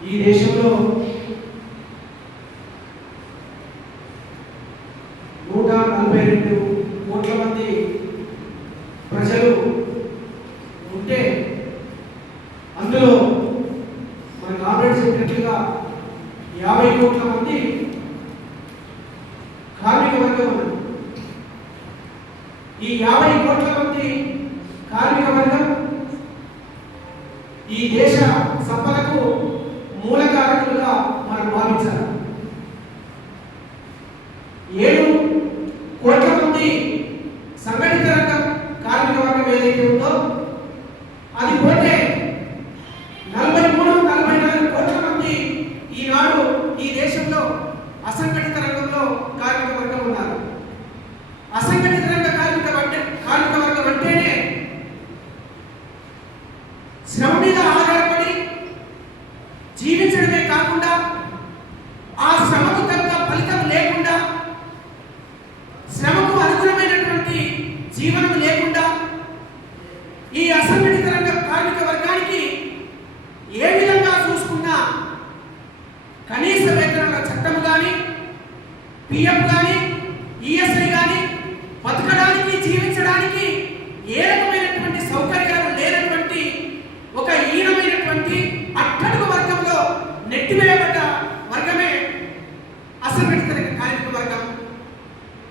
ఈ దేశంలో నూట నలభై రెండు కోట్ల మంది ప్రజలు ఉంటే అందులో మనకు ఆల్రెడీ చెప్పినట్లుగా యాభై కోట్ల మంది కార్మిక వర్గం ఈ యాభై కోట్ల మంది కార్మిక వర్గం ఈ దేశ సంపదకు మూలకారకులుగా మనం భావించాలి ఏడు కోట్ల మంది సంఘటిత రంగం కార్మిక వర్గం ఏదైతే ఉందో అది పోతే నలభై మూడు నలభై నాలుగు కోట్ల మంది ఈనాడు ఈ దేశంలో అసంఘటిత రంగంలో కార్మిక వర్గం ఉన్నారు. అసంఘటిత రంగ కార్మిక వర్గ కార్మిక వర్గం అంటేనే శ్రమ మీద ఆధారపడి జీవించడమే కాకుండా ఆ శ్రమకు తగ్గ ఫలితం లేకుండా శ్రమకు అనుగుణమైనటువంటి జీవనం లేకుండా ఈ అసంఘటిత రంగ కార్మిక వర్గానికి ఏ విధంగా చూసుకున్నా కనీస వేతనాల చట్టం కానీ పిఎఫ్ కానీ ఈఎస్ఐ కానీ బతకడానికి జీవించడానికి ఏ రకమైనటువంటి సౌకర్యాలు లేనటువంటి ఒక హీనమైనటువంటి అట్టడుగు వర్గంలో నెట్టివేయబడి వర్గమే అసంఘటిత రంగ కార్మిక వర్గం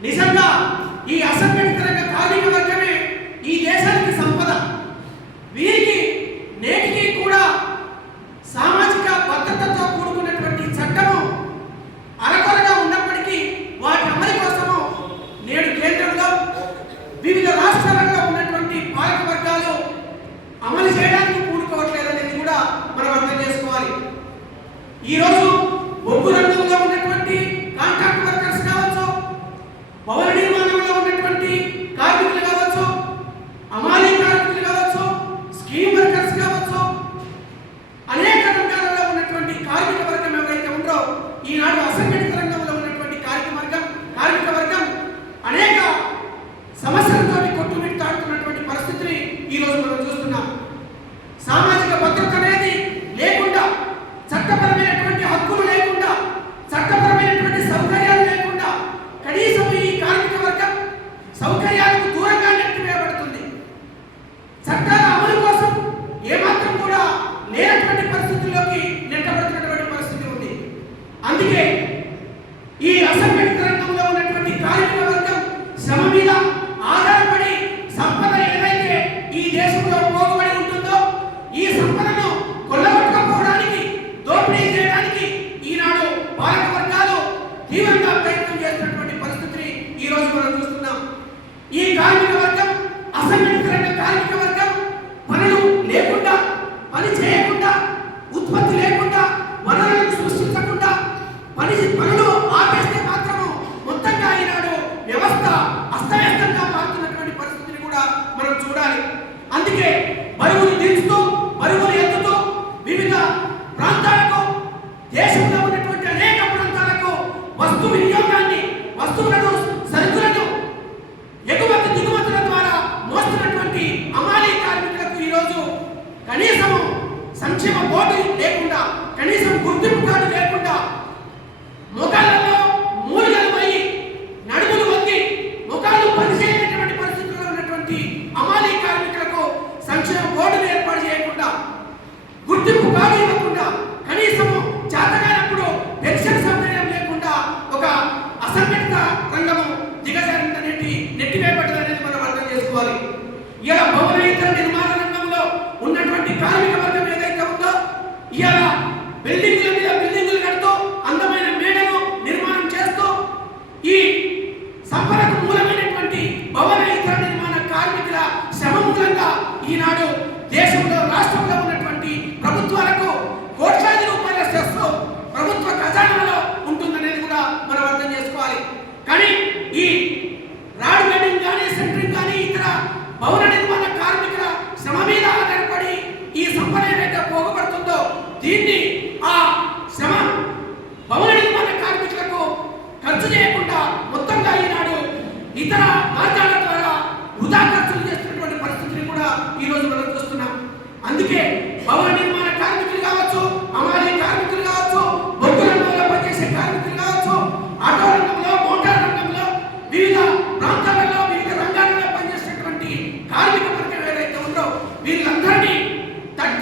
నిజంగా ఈ అసంఘటిత రంగ కార్మిక వర్గమే ఈ దేశానికి సంపద వీరికి నేటికి కూడా సామాజిక భద్రతతో కూడుకున్నటువంటి చట్టము అరకొరగా ఉన్నప్పటికీ వాటి అమలు కోసము నేడు కేంద్రంలో వివిధ రాష్ట్రాలలో ఉన్నటువంటి పాలక వర్గాలు అమలు చేయడానికి కూడుకోవట్లేదనేది కూడా మనం అర్థం చేసుకోవాలి ఈరోజు బొగ్గు రంగంలో ఉన్నటువంటి కాంట్రాక్ట్ వర్కర్స్ కావచ్చు భవన నిర్మాణంలో ఉన్నటువంటి కార్మికులు కావచ్చు అమాలి కార్మికులు కావచ్చు స్కీమ్ వర్కర్స్ కావచ్చు అనేక రంగాలలో ఉన్నటువంటి కార్మిక వర్గం ఎవరైతే ఉందో ఈనాడు అసంఘటిత రంగంలో ఉన్నటువంటి కార్మిక వర్గం కార్మిక వర్గం అనేక సమస్యలతో కొట్టుమిట్టాడుతున్నటువంటి పరిస్థితిని ఈ రోజు మనం చూస్తున్నాం సామాజిక భద్రత అనేది లేకుండా చట్టపరమైనటువంటి హక్కులు లేకుండా చట్టపరమైనటువంటి సౌకర్యాలు లేకుండా కనీసం ఈ కార్మిక వర్గం సౌకర్యాలకు దూరంగా నెట్టివేయబడుతుంది చట్టాల అమలు కోసం ఏమాత్రం కూడా లేనటువంటి పరిస్థితుల్లోకి నెట్టబడుతున్నటువంటి పరిస్థితి ఉంది అందుకే ఈ అసంఘటిత రంగంలో ఉన్నటువంటి కార్మిక వర్గం శ్రమ మీద ఆధారపడి సంపద ఏదైతే ఈ దేశంలో పోగుబడి ఉంటుందో ఈ సంపదను కొల్లగొట్టకపోవడానికి దోపిడీ చేయడానికి ఈనాడు పాలక వర్గాలు చేసినటువంటి పరిస్థితిని ఈ రోజు మనం చూస్తున్నాం. ఈ కార్మిక వర్గం అసంఘటిత రంగ కార్మిక వర్గం పనులు లేకుండా పని చేయకుండా ఉత్పత్తి లేకుండా వనరులను సృష్టించకుండా పని పనులు ఆపేస్తే మాత్రము మొత్తంగా ఈనాడు వ్యవస్థ అస్తవ్యస్తంగా మారుతున్నటువంటి పరిస్థితిని కూడా మనం చూడాలి. అందుకే బరువులు దించుతూ బరువులు ఎత్తుతూ వివిధ ప్రాంతాలకు దేశంలో ఉన్నటువంటి అనేక ప్రాంతాలకు వస్తు వినియోగాన్ని వస్తువులను సరుకులను ఎగుమతి దిగుమతుల ద్వారా మోస్తున్నటువంటి అమాలి కార్మికులకు ఈరోజు కనీసం సంక్షేమ బోర్డు లేకుండా కనీసం గుర్తింపు కార్డు లేకుండా ముఖాలలో మూలిగలు పోయి నడుములు వంగి ముఖాలు పనిచేయనటువంటి పరిస్థితుల్లో ఉన్నటువంటి అమాలి కార్మికులకు సంక్షేమ బోర్డును ఏర్పాటు చేయకుండా గుర్తింపు కార్డు ఇవ్వకుండా కనీసము చేతగానప్పుడు పెన్షన్ సౌకర్యం లేకుండా ఒక అసంఘటిత రంగము దిగజారిందనేది నెట్టివేయబడ్డదనేది మనం అర్థం చేసుకోవాలి ఇలా భవనేతర నిర్మాణ రంగంలో ఉన్నటువంటి కార్మిక వర్గం ఏదైతే ఉందో ఇలా బిల్డింగ్ల మీద బిల్డింగులు కడుతూ అందమైన మేడలు నిర్మాణం చేస్తూ ఈ సంపదకు మూలమైనటువంటి భవన ఇతర నిర్మాణ కార్మికుల శ్రమ మూలంగా ఈనాడు దేశంలో రాష్ట్రంలో ఉన్నటువంటి ప్రభుత్వాలకు కోట్లాది రూపాయల సెస్ ప్రభుత్వ ఖజానాలో ఉంటుందనేది కూడా మనం అర్థం చేసుకోవాలి. కానీ ఈ రాడ్ బెండింగ్ కానీ సెంట్రింగ్ కానీ ఇతర భవన నిర్మాణ కార్మికుల శ్రమ మీద ఆధారపడి ఈ సంపద ఏదైతే పోగబడుతుందో దీన్ని ఆ శ్రమ భవన నిర్మాణ కార్మికులకు ఖర్చు చేయకుండా మొత్తంగా ఈనాడు ఇతర మార్గాల ద్వారా వృధా ఖర్చులు చేస్తున్నటువంటి పరిస్థితిని కూడా ఈ రోజు మనం చూస్తున్నాం అందుకే భవన నిర్మాణ కార్మికులు కావచ్చు అమాలి కార్మికులు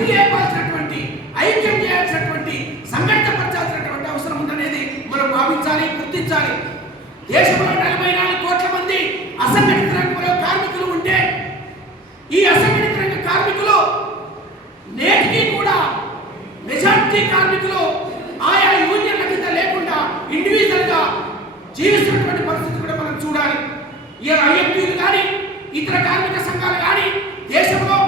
చేయాల్సినటువంటి ఐక్యం చేయాల్సినటువంటి సంఘటితపరచాల్సినటువంటి అవసరం ఉందనేది మనం భావించాలి గుర్తించాలి దేశంలో నలభై నాలుగు కోట్ల మంది అసంఘటిత రంగంలో కార్మికులు ఉంటే ఈ అసంఘటిత రంగ కార్మికులు నేటికి కూడా మెజార్టీ కార్మికులు ఆయా యూనియన్ల కింద లేకుండా ఇండివిజువల్గా జీవిస్తున్నటువంటి పరిస్థితి కూడా మనం చూడాలి. ఈ ఐఎంపీలు కానీ ఇతర కార్మిక సంఘాలు కానీ దేశంలో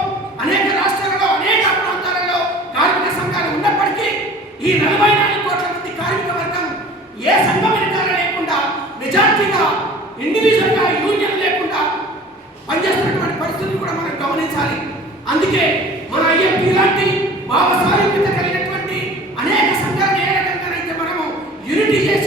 అనేక రాష్ట్రాలలో అనేక ప్రాంతాలలో కార్మిక సంఘాలు ఉన్నప్పటికీ ఈ నలభై నాలుగు కోట్ల మంది కార్మిక వర్గం ఏ సంఘమైన మెజార్టీగా ఇండివిజువల్గా యూనియన్ లేకుండా పనిచేస్తున్నటువంటి పరిస్థితులు కూడా మనం గమనించాలి. అందుకే మన ఐఎంపీ లాంటి భావ సారూప్యత కలిగినటువంటి అనేక సంఘాలను ఏ రకంగానైతే మనము యూనిటీ చేసి